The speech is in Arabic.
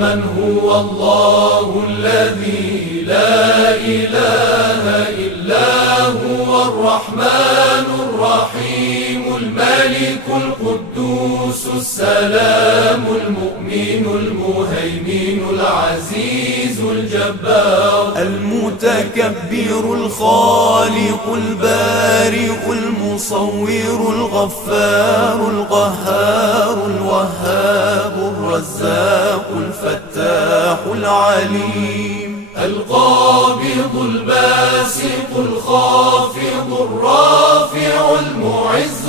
من هو الله الذي لا إله إلا هو الرحمن الرحيم الملك القدوس السلام المؤمن المهيمن العزيز الجبار المتكبر الخالق البارئ المصور الغفار القهار الوهاب الرزاق الفتاح العليم القابض الباسط الخافض الرافع